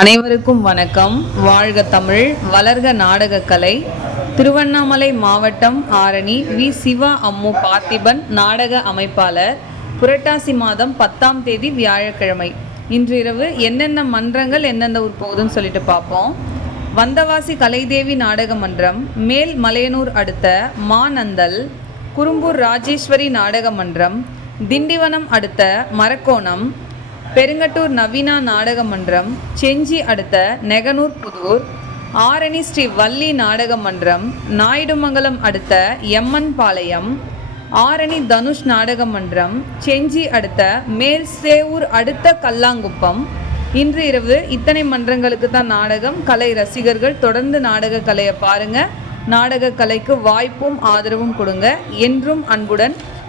அனைவருக்கும் வணக்கம். வாழ்க தமிழ் வளர்க நாடகக்கலை திருவண்ணாமலை மாவட்டம் ஆரணி வி. சிவா அம்மு பார்த்திபன் நாடக அமைப்பாளர். புரட்டாசி மாதம் பத்தாம் தேதி வியாழக்கிழமை. இன்று இரவு என்னென்ன மன்றங்கள் எந்தெந்த ஊர் போகுதுன்னு சொல்லிட்டு பார்ப்போம். வந்தவாசி கலைதேவி நாடக மன்றம் மேல் மலையனூர் அடுத்த மாநந்தல். குறும்பூர் ராஜேஸ்வரி நாடக மன்றம் திண்டிவனம் அடுத்த மரக்கோணம். பெருங்கட்டூர் நவீனா நாடக மன்றம் செஞ்சி அடுத்த நெகனூர் புதூர் ஆரணி ஸ்ரீ வள்ளி நாடக மன்றம் நாயுடுமங்கலம் அடுத்த எம்மன் பாளையம் ஆரணி தனுஷ் நாடக மன்றம் செஞ்சி அடுத்த மேல் சேவூர் அடுத்த கல்லாங்குப்பம். இன்று இரவு இத்தனை மன்றங்களுக்கு தான் நாடகம். கலை ரசிகர்கள் தொடர்ந்து நாடக கலையை பாருங்கள் நாடக கலைக்கு வாய்ப்பும் ஆதரவும் கொடுங்க. என்றும் அன்புடன்